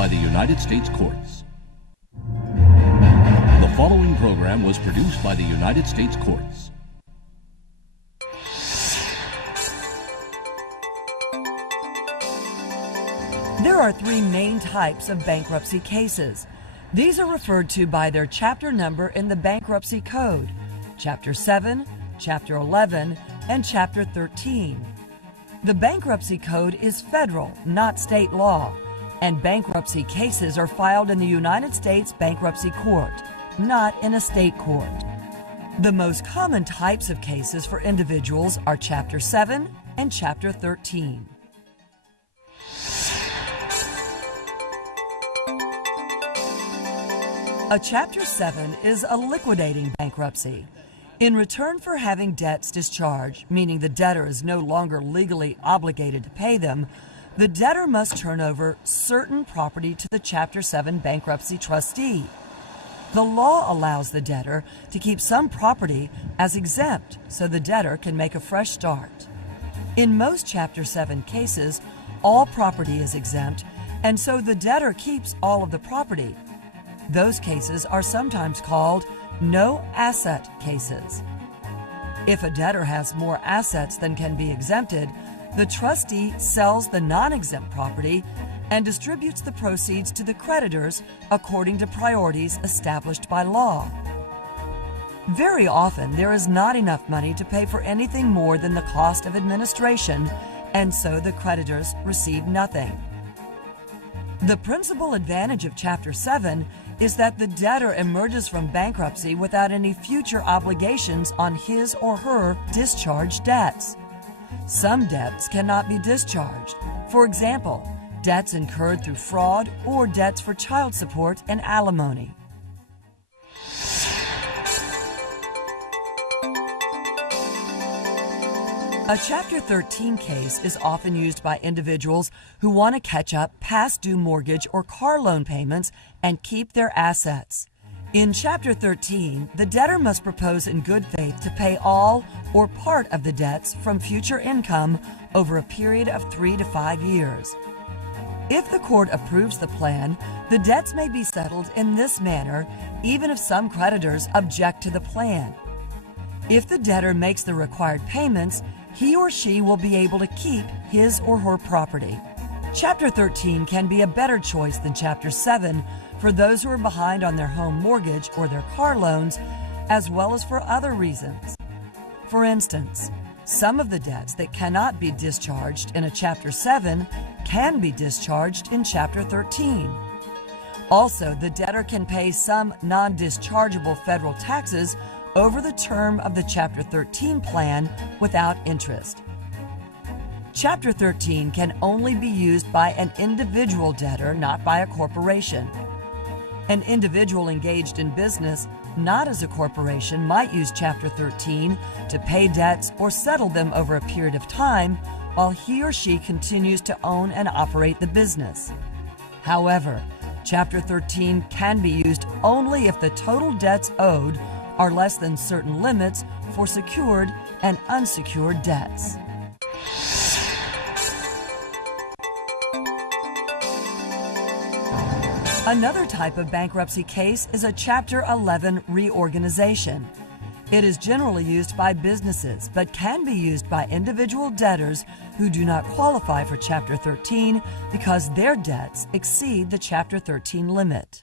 by the United States courts. The following program was produced by the United States courts. There are three main types of bankruptcy cases. These are referred to by their chapter number in the Bankruptcy Code: Chapter 7, Chapter 11, and Chapter 13. The Bankruptcy Code is federal, not state law, and bankruptcy cases are filed in the United States Bankruptcy Court, not in a state court. The most common types of cases for individuals are Chapter 7 and Chapter 13. A Chapter 7 is a liquidating bankruptcy. In return for having debts discharged, meaning the debtor is no longer legally obligated to pay them, the debtor must turn over certain property to the Chapter 7 bankruptcy trustee. The law allows the debtor to keep some property as exempt so the debtor can make a fresh start. In most Chapter 7 cases, all property is exempt, and so the debtor keeps all of the property. Those cases are sometimes called no-asset cases. If a debtor has more assets than can be exempted, the trustee sells the non-exempt property and distributes the proceeds to the creditors according to priorities established by law. Very often, there is not enough money to pay for anything more than the cost of administration, and so the creditors receive nothing. The principal advantage of Chapter 7 is that the debtor emerges from bankruptcy without any future obligations on his or her discharged debts. Some debts cannot be discharged. For example, debts incurred through fraud or debts for child support and alimony. A Chapter 13 case is often used by individuals who want to catch up past due mortgage or car loan payments and keep their assets. In Chapter 13, the debtor must propose in good faith to pay all or part of the debts from future income over a period of 3 to 5 years. If the court approves the plan, the debts may be settled in this manner, even if some creditors object to the plan. If the debtor makes the required payments, he or she will be able to keep his or her property. Chapter 13 can be a better choice than Chapter 7 for those who are behind on their home mortgage or their car loans, as well as for other reasons. For instance, some of the debts that cannot be discharged in a Chapter 7 can be discharged in Chapter 13. Also, the debtor can pay some non-dischargeable federal taxes over the term of the Chapter 13 plan without interest. Chapter 13 can only be used by an individual debtor, not by a corporation. An individual engaged in business, not as a corporation, might use Chapter 13 to pay debts or settle them over a period of time while he or she continues to own and operate the business. However, Chapter 13 can be used only if the total debts owed are less than certain limits for secured and unsecured debts. Another type of bankruptcy case is a Chapter 11 reorganization. It is generally used by businesses, but can be used by individual debtors who do not qualify for Chapter 13 because their debts exceed the Chapter 13 limit.